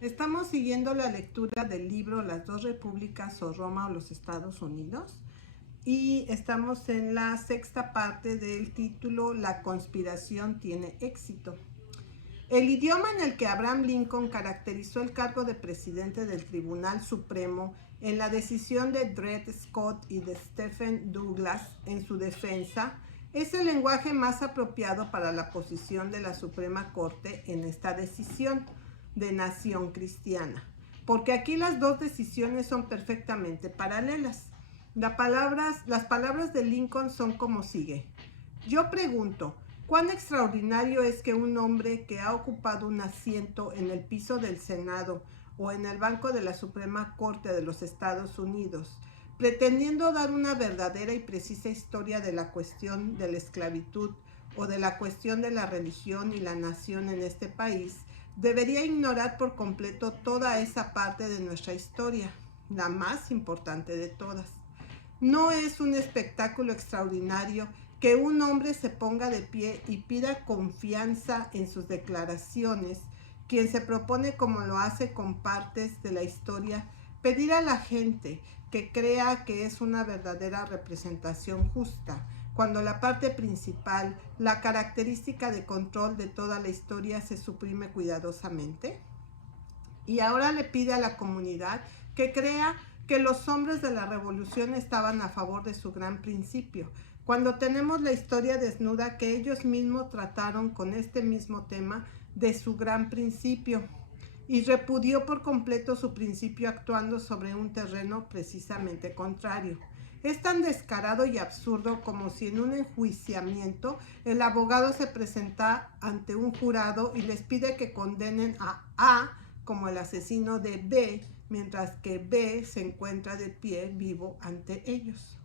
Estamos siguiendo la lectura del libro Las dos repúblicas o Roma o los Estados Unidos y estamos en la sexta parte del título La conspiración tiene éxito. El idioma en el que Abraham Lincoln caracterizó el cargo de presidente del Tribunal Supremo en la decisión de Dred Scott y de Stephen Douglas en su defensa es el lenguaje más apropiado para la posición de la Suprema Corte en esta decisión de nación cristiana, porque aquí las dos decisiones son perfectamente paralelas. Las palabras de Lincoln son como sigue. Yo pregunto, ¿cuán extraordinario es que un hombre que ha ocupado un asiento en el piso del Senado o en el banco de la Suprema Corte de los Estados Unidos, pretendiendo dar una verdadera y precisa historia de la cuestión de la esclavitud o de la cuestión de la religión y la nación en este país, debería ignorar por completo toda esa parte de nuestra historia, la más importante de todas? No es un espectáculo extraordinario que un hombre se ponga de pie y pida confianza en sus declaraciones, quien se propone, como lo hace con partes de la historia, pedir a la gente que crea que es una verdadera representación justa, cuando la parte principal, la característica de control de toda la historia, se suprime cuidadosamente. Y ahora le pide a la comunidad que crea que los hombres de la revolución estaban a favor de su gran principio, cuando tenemos la historia desnuda que ellos mismos trataron con este mismo tema de su gran principio y repudió por completo su principio actuando sobre un terreno precisamente contrario. Es tan descarado y absurdo como si en un enjuiciamiento el abogado se presenta ante un jurado y les pide que condenen a A como el asesino de B, mientras que B se encuentra de pie vivo ante ellos.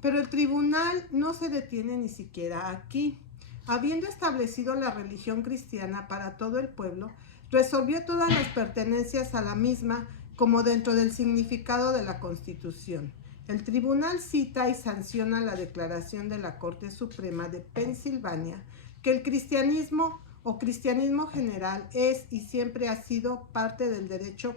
Pero el tribunal no se detiene ni siquiera aquí. Habiendo establecido la religión cristiana para todo el pueblo, resolvió todas las pertenencias a la misma como dentro del significado de la Constitución. El tribunal cita y sanciona la declaración de la Corte Suprema de Pensilvania que el cristianismo o cristianismo general es y siempre ha sido parte del derecho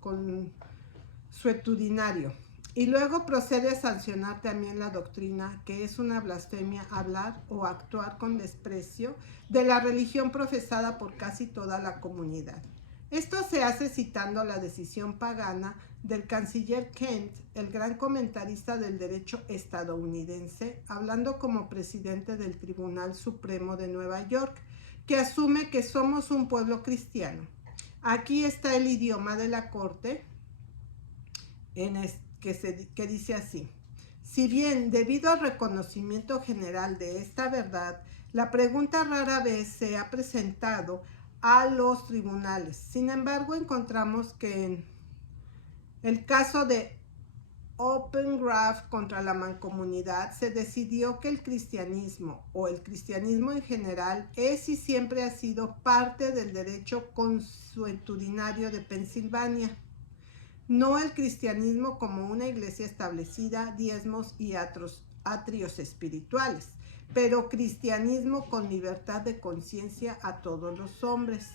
consuetudinario. Y luego procede a sancionar también la doctrina que es una blasfemia hablar o actuar con desprecio de la religión profesada por casi toda la comunidad. Esto se hace citando la decisión pagana del canciller Kent, el gran comentarista del derecho estadounidense, hablando como presidente del Tribunal Supremo de Nueva York, que asume que somos un pueblo cristiano. Aquí está el idioma de la corte que dice así. Si bien, debido al reconocimiento general de esta verdad, la pregunta rara vez se ha presentado a los tribunales. Sin embargo, encontramos que en el caso de Open Graph contra la mancomunidad se decidió que el cristianismo o el cristianismo en general es y siempre ha sido parte del derecho consuetudinario de Pensilvania. No el cristianismo como una iglesia establecida, diezmos y atrios espirituales, pero cristianismo con libertad de conciencia a todos los hombres.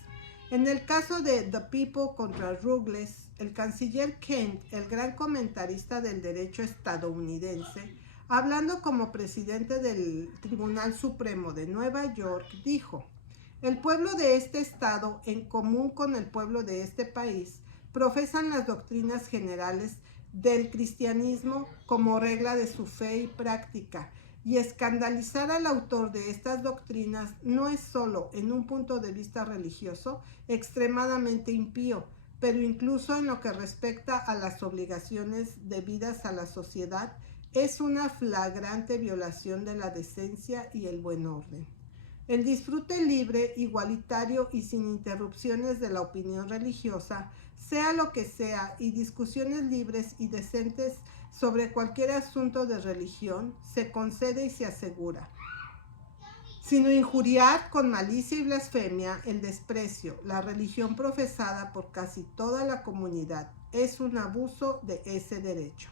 En el caso de The People contra Ruggles, el canciller Kent, el gran comentarista del derecho estadounidense, hablando como presidente del Tribunal Supremo de Nueva York, dijo: el pueblo de este estado, en común con el pueblo de este país, profesan las doctrinas generales del cristianismo como regla de su fe y práctica, y escandalizar al autor de estas doctrinas no es solo, en un punto de vista religioso, extremadamente impío, pero incluso en lo que respecta a las obligaciones debidas a la sociedad, es una flagrante violación de la decencia y el buen orden. El disfrute libre, igualitario y sin interrupciones de la opinión religiosa, sea lo que sea, y discusiones libres y decentes sobre cualquier asunto de religión, se concede y se asegura, sino injuriar con malicia y blasfemia el desprecio, la religión profesada por casi toda la comunidad, es un abuso de ese derecho.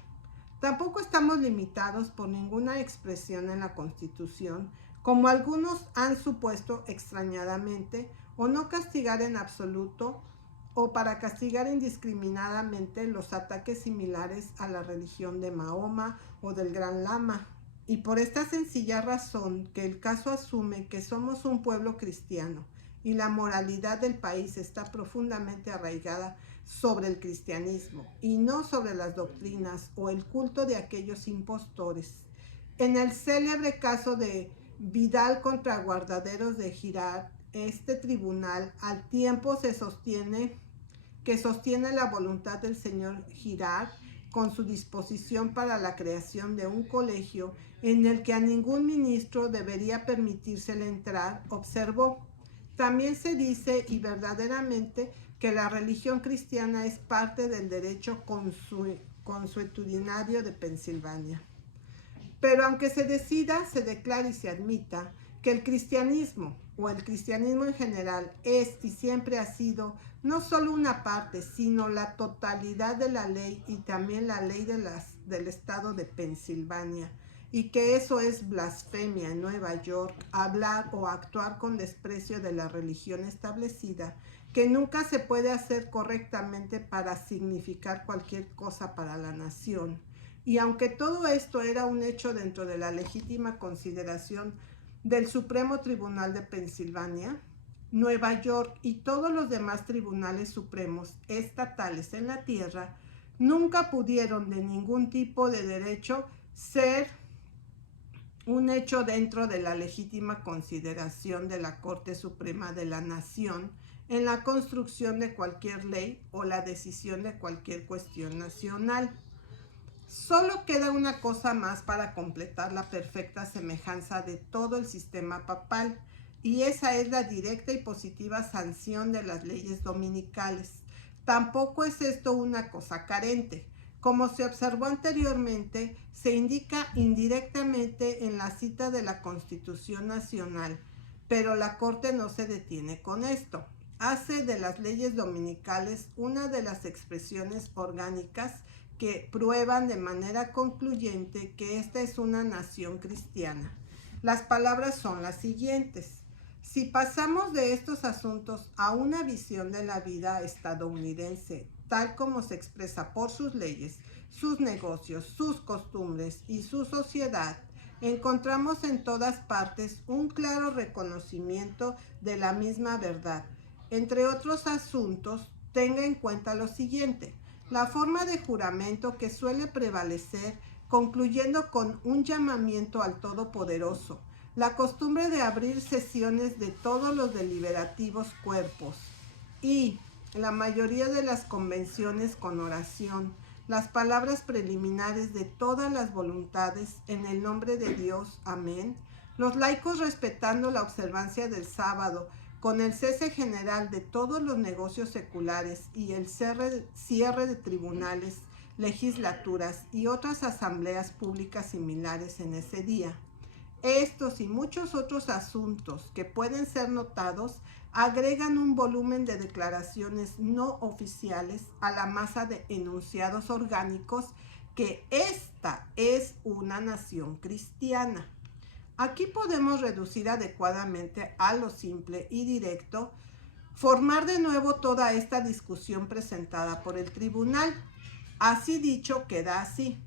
Tampoco estamos limitados por ninguna expresión en la Constitución, como algunos han supuesto extrañadamente, o no castigar en absoluto, o para castigar indiscriminadamente los ataques similares a la religión de Mahoma o del Gran Lama. Y por esta sencilla razón que el caso asume que somos un pueblo cristiano y la moralidad del país está profundamente arraigada sobre el cristianismo y no sobre las doctrinas o el culto de aquellos impostores. En el célebre caso de Vidal contra Guardaderos de Girard, este tribunal al tiempo sostiene la voluntad del señor Girard con su disposición para la creación de un colegio en el que a ningún ministro debería permitírsele entrar, observó. También se dice, y verdaderamente, que la religión cristiana es parte del derecho consuetudinario de Pensilvania. Pero aunque se decida, se declare y se admita que el cristianismo, o el cristianismo en general, es y siempre ha sido no solo una parte, sino la totalidad de la ley y también la ley del estado de Pensilvania, y que eso es blasfemia en Nueva York, hablar o actuar con desprecio de la religión establecida, que nunca se puede hacer correctamente para significar cualquier cosa para la nación. Y aunque todo esto era un hecho dentro de la legítima consideración del Supremo Tribunal de Pensilvania, Nueva York y todos los demás tribunales supremos estatales en la tierra nunca pudieron de ningún tipo de derecho ser un hecho dentro de la legítima consideración de la Corte Suprema de la Nación en la construcción de cualquier ley o la decisión de cualquier cuestión nacional. Solo queda una cosa más para completar la perfecta semejanza de todo el sistema papal, y esa es la directa y positiva sanción de las leyes dominicales. Tampoco es esto una cosa carente. Como se observó anteriormente, se indica indirectamente en la cita de la Constitución Nacional, pero la Corte no se detiene con esto. Hace de las leyes dominicales una de las expresiones orgánicas que prueban de manera concluyente que esta es una nación cristiana. Las palabras son las siguientes. Si pasamos de estos asuntos a una visión de la vida estadounidense, tal como se expresa por sus leyes, sus negocios, sus costumbres y su sociedad, encontramos en todas partes un claro reconocimiento de la misma verdad. Entre otros asuntos, tenga en cuenta lo siguiente. La forma de juramento que suele prevalecer, concluyendo con un llamamiento al Todopoderoso, la costumbre de abrir sesiones de todos los deliberativos cuerpos y la mayoría de las convenciones con oración, las palabras preliminares de todas las voluntades en el nombre de Dios, amén, los laicos respetando la observancia del sábado, con el cese general de todos los negocios seculares y el cierre de tribunales, legislaturas y otras asambleas públicas similares en ese día. Estos y muchos otros asuntos que pueden ser notados agregan un volumen de declaraciones no oficiales a la masa de enunciados orgánicos que esta es una nación cristiana. Aquí podemos reducir adecuadamente a lo simple y directo, formar de nuevo toda esta discusión presentada por el tribunal. Así dicho, queda así.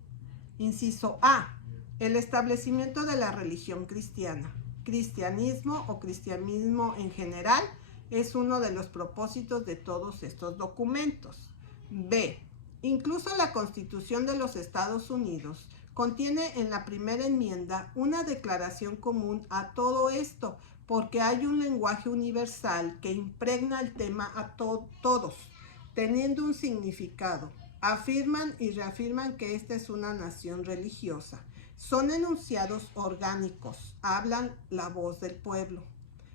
Inciso A. El establecimiento de la religión cristiana. Cristianismo o cristianismo en general es uno de los propósitos de todos estos documentos. B. Incluso la Constitución de los Estados Unidos contiene en la primera enmienda una declaración común a todo esto, porque hay un lenguaje universal que impregna el tema a todos, teniendo un significado. Afirman y reafirman que esta es una nación religiosa. Son enunciados orgánicos, hablan la voz del pueblo.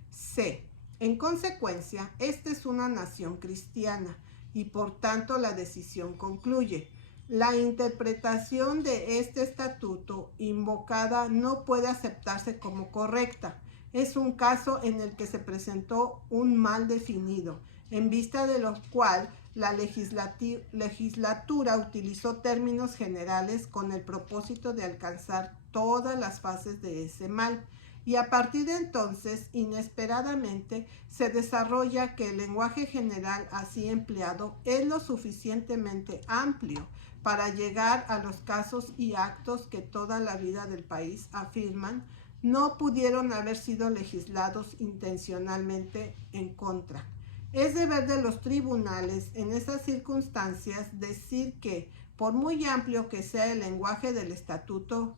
C. En consecuencia, esta es una nación cristiana y por tanto la decisión concluye. La interpretación de este estatuto invocada no puede aceptarse como correcta. Es un caso en el que se presentó un mal definido, en vista de lo cual la legislatura utilizó términos generales con el propósito de alcanzar todas las fases de ese mal. y a partir de entonces, inesperadamente, se desarrolla que el lenguaje general así empleado es lo suficientemente amplio para llegar a los casos y actos que toda la vida del país afirman no pudieron haber sido legislados intencionalmente en contra. Es deber de los tribunales en esas circunstancias decir que, por muy amplio que sea el lenguaje del estatuto,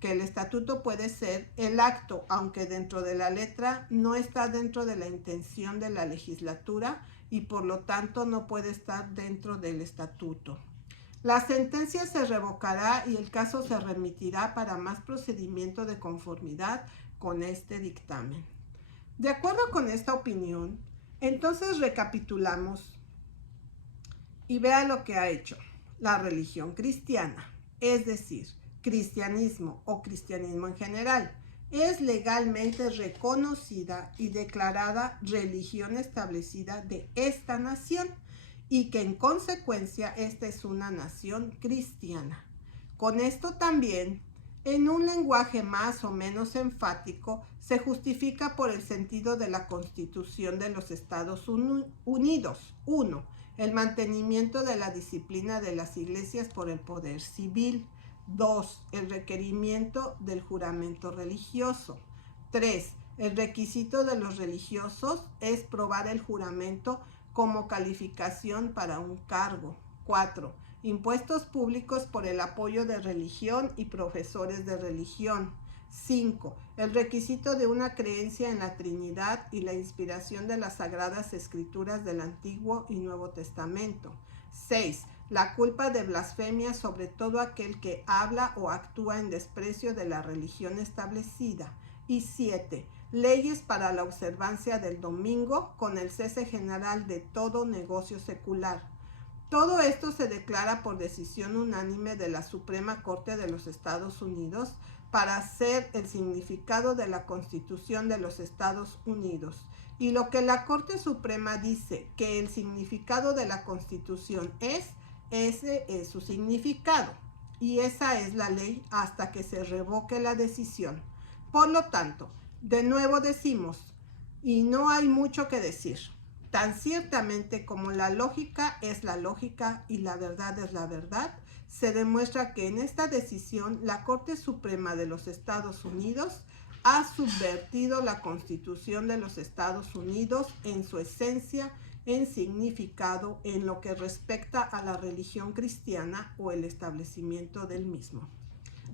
que el estatuto puede ser, el acto, aunque dentro de la letra, no está dentro de la intención de la legislatura y por lo tanto no puede estar dentro del estatuto. La sentencia se revocará y el caso se remitirá para más procedimiento de conformidad con este dictamen. De acuerdo con esta opinión, entonces recapitulamos y vea lo que ha hecho la religión cristiana, es decir, cristianismo o cristianismo en general, es legalmente reconocida y declarada religión establecida de esta nación y que en consecuencia esta es una nación cristiana. Con esto también, en un lenguaje más o menos enfático, se justifica por el sentido de la Constitución de los Estados Unidos. 1. El mantenimiento de la disciplina de las iglesias por el poder civil. 2. El requerimiento del juramento religioso. 3. El requisito de los religiosos es probar el juramento como calificación para un cargo. 4. Impuestos públicos por el apoyo de religión y profesores de religión. 5. El requisito de una creencia en la Trinidad y la inspiración de las Sagradas Escrituras del Antiguo y Nuevo Testamento. 6. La culpa de blasfemia sobre todo aquel que habla o actúa en desprecio de la religión establecida. Y 7. Leyes para la observancia del domingo con el cese general de todo negocio secular. Todo esto se declara por decisión unánime de la Suprema Corte de los Estados Unidos para hacer el significado de la Constitución de los Estados Unidos. Y lo que la Corte Suprema dice que el significado de la Constitución es, ese es su significado. Y esa es la ley hasta que se revoque la decisión. Por lo tanto, de nuevo decimos, y no hay mucho que decir, tan ciertamente como la lógica es la lógica y la verdad es la verdad, se demuestra que en esta decisión la Corte Suprema de los Estados Unidos ha subvertido la Constitución de los Estados Unidos en su esencia, en significado, en lo que respecta a la religión cristiana o el establecimiento del mismo.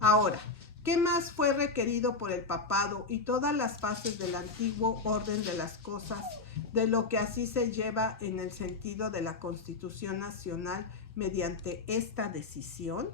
Ahora, ¿qué más fue requerido por el papado y todas las fases del antiguo orden de las cosas, de lo que así se lleva en el sentido de la Constitución Nacional mediante esta decisión?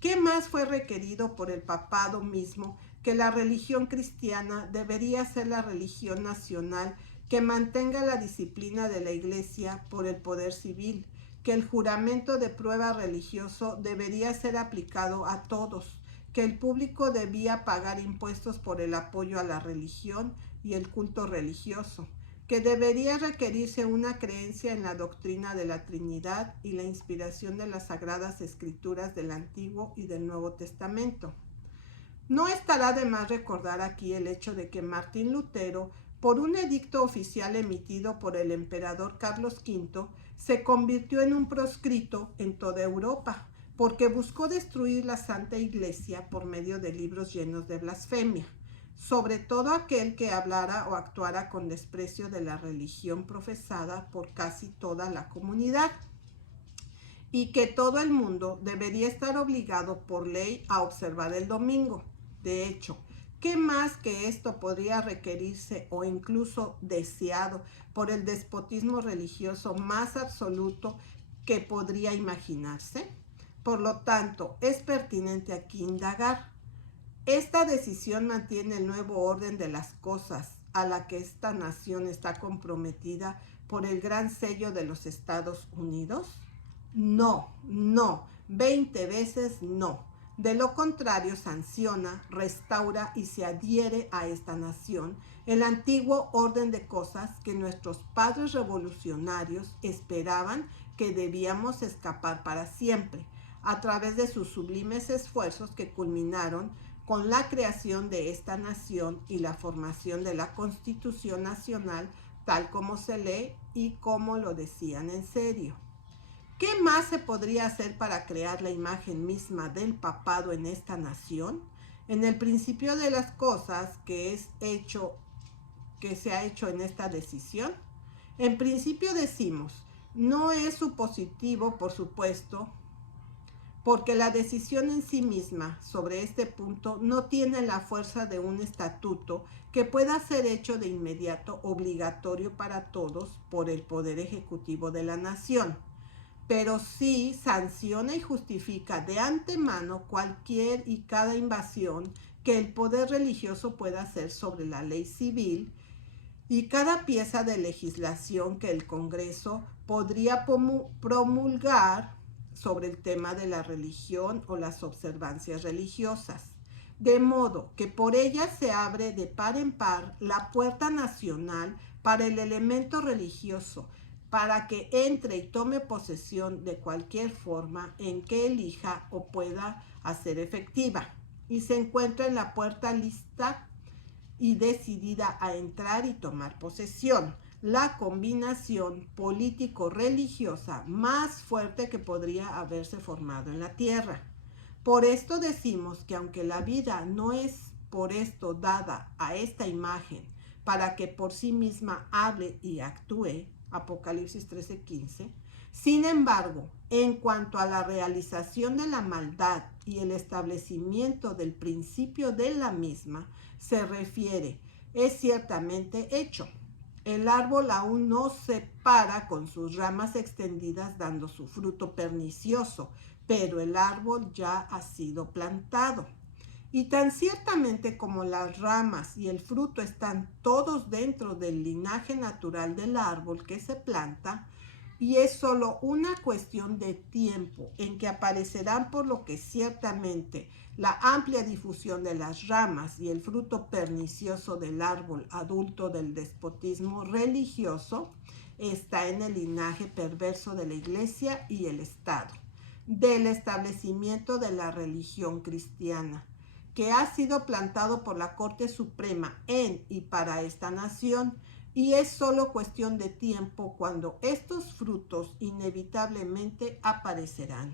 ¿Qué más fue requerido por el papado mismo que la religión cristiana debería ser la religión nacional que mantenga la disciplina de la Iglesia por el poder civil, que el juramento de prueba religioso debería ser aplicado a todos, que el público debía pagar impuestos por el apoyo a la religión y el culto religioso, que debería requerirse una creencia en la doctrina de la Trinidad y la inspiración de las Sagradas Escrituras del Antiguo y del Nuevo Testamento. No estará de más recordar aquí el hecho de que Martín Lutero, por un edicto oficial emitido por el emperador Carlos V, se convirtió en un proscrito en toda Europa, porque buscó destruir la Santa Iglesia por medio de libros llenos de blasfemia, sobre todo aquel que hablara o actuara con desprecio de la religión profesada por casi toda la comunidad, y que todo el mundo debería estar obligado por ley a observar el domingo. De hecho, ¿qué más que esto podría requerirse o incluso deseado por el despotismo religioso más absoluto que podría imaginarse? Por lo tanto, es pertinente aquí indagar. ¿Esta decisión mantiene el nuevo orden de las cosas a la que esta nación está comprometida por el gran sello de los Estados Unidos? No, 20 veces no. De lo contrario, sanciona, restaura y se adhiere a esta nación el antiguo orden de cosas que nuestros padres revolucionarios esperaban que debíamos escapar para siempre, a través de sus sublimes esfuerzos que culminaron con la creación de esta nación y la formación de la Constitución Nacional, tal como se lee y como lo decían en serio. ¿Qué más se podría hacer para crear la imagen misma del papado en esta nación? En el principio de las cosas que se ha hecho en esta decisión, en principio decimos, no es supositivo, por supuesto, porque la decisión en sí misma sobre este punto no tiene la fuerza de un estatuto que pueda ser hecho de inmediato obligatorio para todos por el Poder Ejecutivo de la Nación, pero sí sanciona y justifica de antemano cualquier y cada invasión que el poder religioso pueda hacer sobre la ley civil y cada pieza de legislación que el Congreso podría promulgar sobre el tema de la religión o las observancias religiosas. De modo que por ella se abre de par en par la puerta nacional para el elemento religioso, para que entre y tome posesión de cualquier forma en que elija o pueda hacer efectiva, y se encuentra en la puerta lista y decidida a entrar y tomar posesión, la combinación político-religiosa más fuerte que podría haberse formado en la tierra. Por esto decimos que aunque la vida no es por esto dada a esta imagen para que por sí misma hable y actúe, Apocalipsis 13:15, sin embargo, en cuanto a la realización de la maldad y el establecimiento del principio de la misma se refiere, es ciertamente hecho. El árbol aún no se para con sus ramas extendidas dando su fruto pernicioso, pero el árbol ya ha sido plantado. Y tan ciertamente como las ramas y el fruto están todos dentro del linaje natural del árbol que se planta, y es solo una cuestión de tiempo en que aparecerán, por lo que ciertamente la amplia difusión de las ramas y el fruto pernicioso del árbol adulto del despotismo religioso está en el linaje perverso de la Iglesia y el Estado, del establecimiento de la religión cristiana, que ha sido plantado por la Corte Suprema en y para esta nación, y es solo cuestión de tiempo cuando estos frutos inevitablemente aparecerán.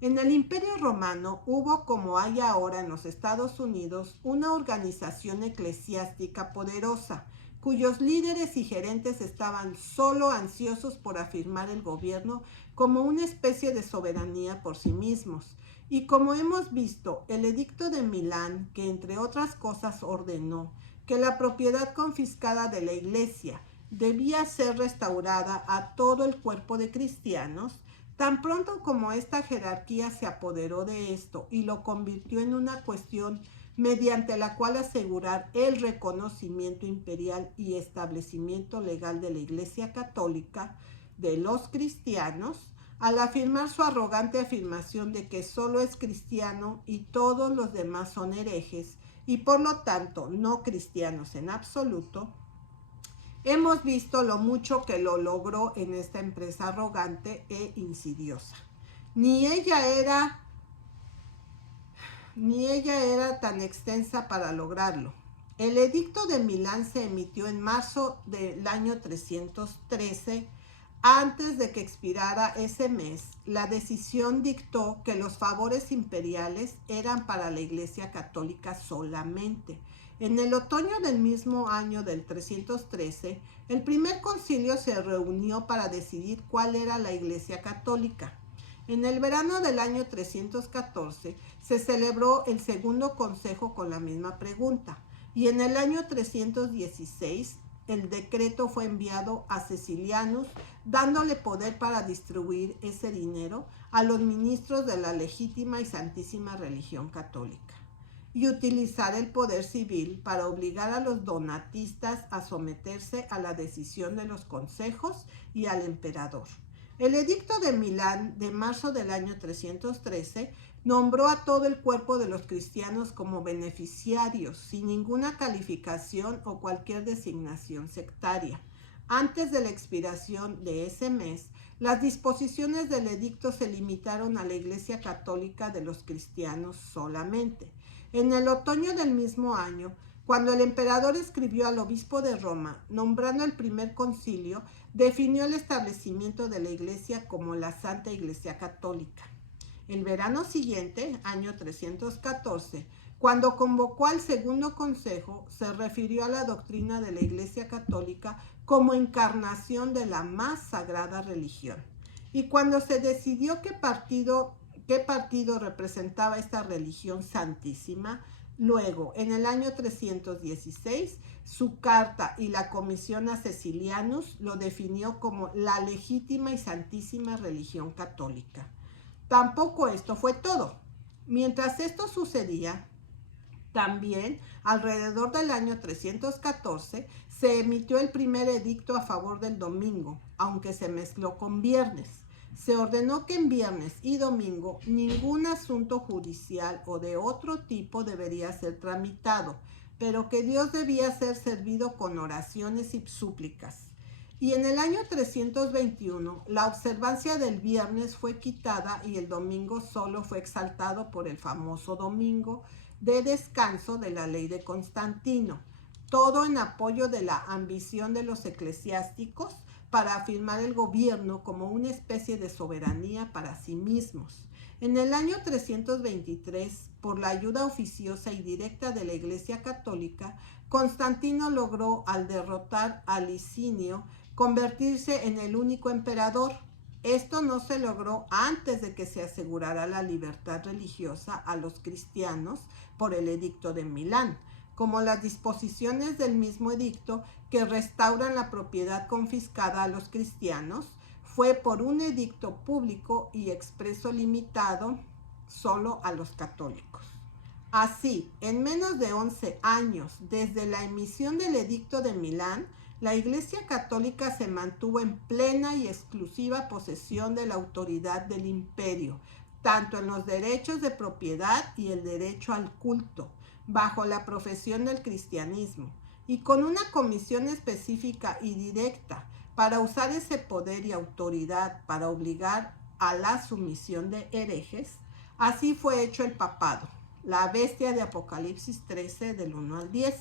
En el Imperio Romano hubo, como hay ahora en los Estados Unidos, una organización eclesiástica poderosa, cuyos líderes y gerentes estaban solo ansiosos por afirmar el gobierno como una especie de soberanía por sí mismos. Y como hemos visto, el Edicto de Milán, que entre otras cosas ordenó que la propiedad confiscada de la Iglesia debía ser restaurada a todo el cuerpo de cristianos, tan pronto como esta jerarquía se apoderó de esto y lo convirtió en una cuestión mediante la cual asegurar el reconocimiento imperial y establecimiento legal de la Iglesia Católica de los cristianos, al afirmar su arrogante afirmación de que solo es cristiano y todos los demás son herejes y por lo tanto no cristianos en absoluto, hemos visto lo mucho que lo logró en esta empresa arrogante e insidiosa. Ni ella era tan extensa para lograrlo. El Edicto de Milán se emitió en marzo del año 313. Antes de que expirara ese mes, la decisión dictó que los favores imperiales eran para la Iglesia Católica solamente. En el otoño del mismo año del 313, el primer concilio se reunió para decidir cuál era la Iglesia Católica. En el verano del año 314 se celebró el segundo consejo con la misma pregunta, y en el año 316 el decreto fue enviado a Cecilianus, dándole poder para distribuir ese dinero a los ministros de la legítima y santísima religión católica, y utilizar el poder civil para obligar a los donatistas a someterse a la decisión de los consejos y al emperador. El Edicto de Milán de marzo del año 313 nombró a todo el cuerpo de los cristianos como beneficiarios, sin ninguna calificación o cualquier designación sectaria. Antes de la expiración de ese mes, las disposiciones del edicto se limitaron a la Iglesia Católica de los cristianos solamente. En el otoño del mismo año, cuando el emperador escribió al obispo de Roma, nombrando el primer concilio, definió el establecimiento de la Iglesia como la Santa Iglesia Católica. El verano siguiente, año 314, cuando convocó al segundo consejo, se refirió a la doctrina de la Iglesia Católica como encarnación de la más sagrada religión. Y cuando se decidió qué partido representaba esta religión santísima, luego, en el año 316, su carta y la comisión a Cecilianus lo definió como la legítima y santísima religión católica. Tampoco esto fue todo. Mientras esto sucedía, también, alrededor del año 314, se emitió el primer edicto a favor del domingo, aunque se mezcló con viernes. Se ordenó que en viernes y domingo ningún asunto judicial o de otro tipo debería ser tramitado, pero que Dios debía ser servido con oraciones y súplicas. Y en el año 321, la observancia del viernes fue quitada y el domingo solo fue exaltado por el famoso domingo de descanso de la ley de Constantino, todo en apoyo de la ambición de los eclesiásticos para afirmar el gobierno como una especie de soberanía para sí mismos. En el año 323, por la ayuda oficiosa y directa de la Iglesia Católica, Constantino logró, al derrotar a Licinio, convertirse en el único emperador. Esto no se logró antes de que se asegurara la libertad religiosa a los cristianos por el Edicto de Milán, como las disposiciones del mismo edicto que restauran la propiedad confiscada a los cristianos, fue por un edicto público y expreso limitado solo a los católicos. Así, en menos de 11 años desde la emisión del Edicto de Milán, la Iglesia Católica se mantuvo en plena y exclusiva posesión de la autoridad del imperio, tanto en los derechos de propiedad y el derecho al culto, bajo la profesión del cristianismo, y con una comisión específica y directa para usar ese poder y autoridad para obligar a la sumisión de herejes. Así fue hecho el papado, la bestia de Apocalipsis 13 del 1 al 10,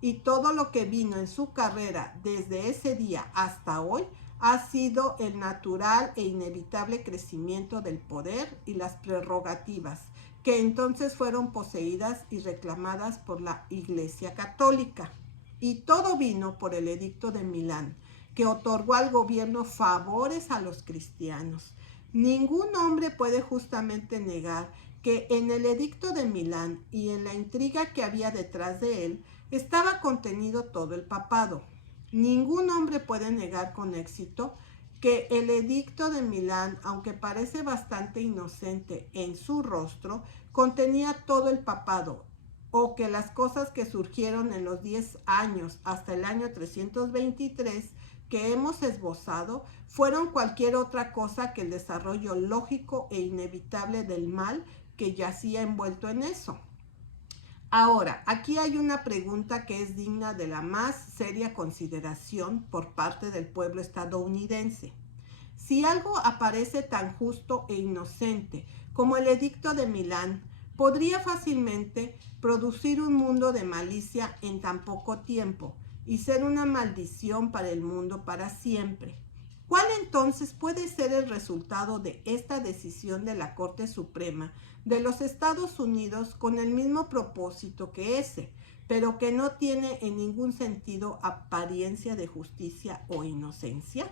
y todo lo que vino en su carrera desde ese día hasta hoy ha sido el natural e inevitable crecimiento del poder y las prerrogativas, que entonces fueron poseídas y reclamadas por la Iglesia Católica. Y todo vino por el Edicto de Milán, que otorgó al gobierno favores a los cristianos. Ningún hombre puede justamente negar que en el Edicto de Milán y en la intriga que había detrás de él estaba contenido todo el papado. Ningún hombre puede negar con éxito que el Edicto de Milán, aunque parece bastante inocente en su rostro, contenía todo el papado, o que las cosas que surgieron en los 10 años hasta el año 323 que hemos esbozado fueron cualquier otra cosa que el desarrollo lógico e inevitable del mal que yacía envuelto en eso. Ahora, aquí hay una pregunta que es digna de la más seria consideración por parte del pueblo estadounidense. Si algo aparece tan justo e inocente como el Edicto de Milán, podría fácilmente producir un mundo de malicia en tan poco tiempo y ser una maldición para el mundo para siempre. ¿Cuál entonces puede ser el resultado de esta decisión de la Corte Suprema de los Estados Unidos con el mismo propósito que ese, pero que no tiene en ningún sentido apariencia de justicia o inocencia?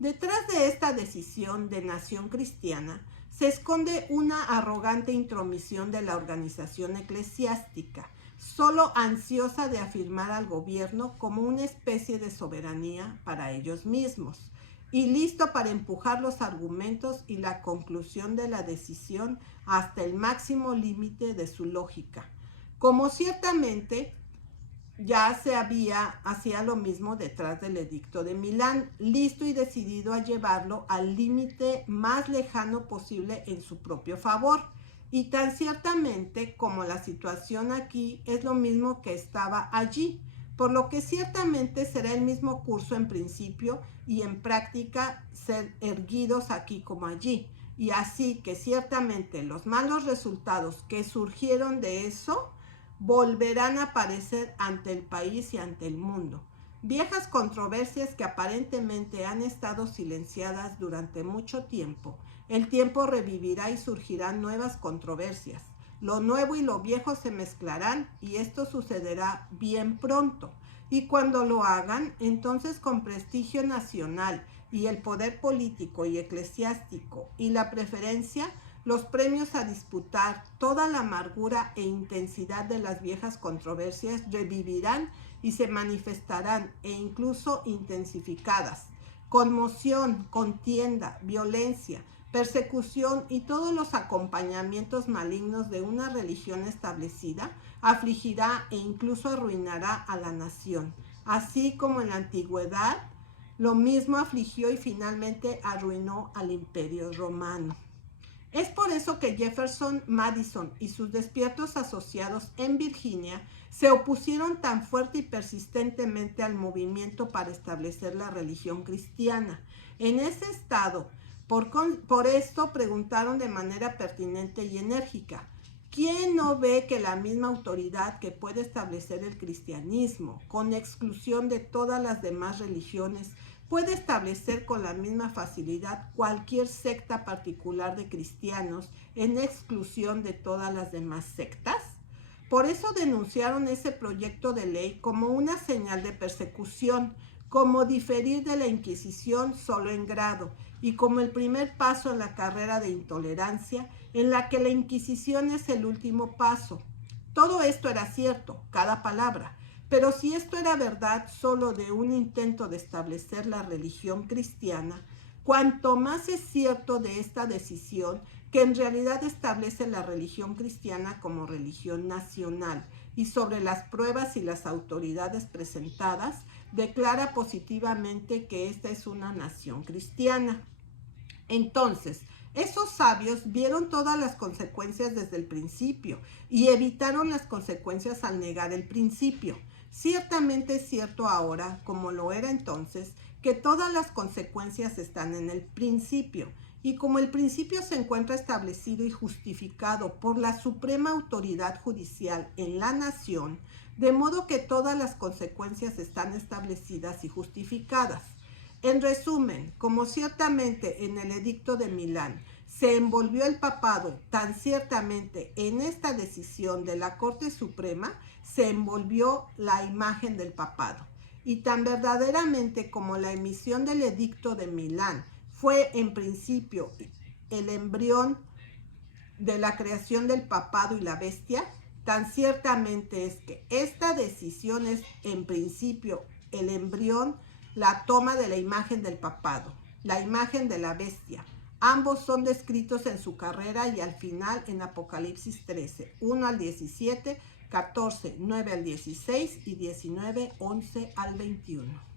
Detrás de esta decisión de nación cristiana se esconde una arrogante intromisión de la organización eclesiástica, solo ansiosa de afirmar al gobierno como una especie de soberanía para ellos mismos, y listo para empujar los argumentos y la conclusión de la decisión hasta el máximo límite de su lógica, como ciertamente ya hacía lo mismo detrás del Edicto de Milán, listo y decidido a llevarlo al límite más lejano posible en su propio favor. Y tan ciertamente como la situación aquí es lo mismo que estaba allí, por lo que ciertamente será el mismo curso en principio y en práctica, ser erguidos aquí como allí, y así que ciertamente los malos resultados que surgieron de eso volverán a aparecer ante el país y ante el mundo. Viejas controversias que aparentemente han estado silenciadas durante mucho tiempo. El tiempo revivirá y surgirán nuevas controversias. Lo nuevo y lo viejo se mezclarán y esto sucederá bien pronto. Y cuando lo hagan, entonces con prestigio nacional y el poder político y eclesiástico y la preferencia, los premios a disputar, toda la amargura e intensidad de las viejas controversias revivirán y se manifestarán e incluso intensificadas. Conmoción, contienda, violencia, persecución y todos los acompañamientos malignos de una religión establecida afligirá e incluso arruinará a la nación. Así como en la antigüedad, lo mismo afligió y finalmente arruinó al Imperio Romano. Es por eso que Jefferson, Madison y sus despiertos asociados en Virginia se opusieron tan fuerte y persistentemente al movimiento para establecer la religión cristiana. En ese estado, por esto preguntaron de manera pertinente y enérgica: ¿quién no ve que la misma autoridad que puede establecer el cristianismo, con exclusión de todas las demás religiones, puede establecer con la misma facilidad cualquier secta particular de cristianos en exclusión de todas las demás sectas? Por eso denunciaron ese proyecto de ley como una señal de persecución, como diferir de la Inquisición solo en grado, y como el primer paso en la carrera de intolerancia, en la que la Inquisición es el último paso. Todo esto era cierto, cada palabra, pero si esto era verdad solo de un intento de establecer la religión cristiana, cuanto más es cierto de esta decisión que en realidad establece la religión cristiana como religión nacional y sobre las pruebas y las autoridades presentadas, declara positivamente que esta es una nación cristiana. Entonces, esos sabios vieron todas las consecuencias desde el principio y evitaron las consecuencias al negar el principio. Ciertamente es cierto ahora, como lo era entonces, que todas las consecuencias están en el principio, y como el principio se encuentra establecido y justificado por la suprema autoridad judicial en la nación, de modo que todas las consecuencias están establecidas y justificadas. En resumen, como ciertamente en el Edicto de Milán se envolvió el papado, tan ciertamente en esta decisión de la Corte Suprema se envolvió la imagen del papado. Y tan verdaderamente como la emisión del Edicto de Milán fue en principio el embrión de la creación del papado y la bestia, tan ciertamente es que esta decisión es en principio el embrión, la toma de la imagen del papado, la imagen de la bestia. Ambos son descritos en su carrera y al final en Apocalipsis 13, 1 al 17, 14, 9 al 16 y 19, 11 al 21.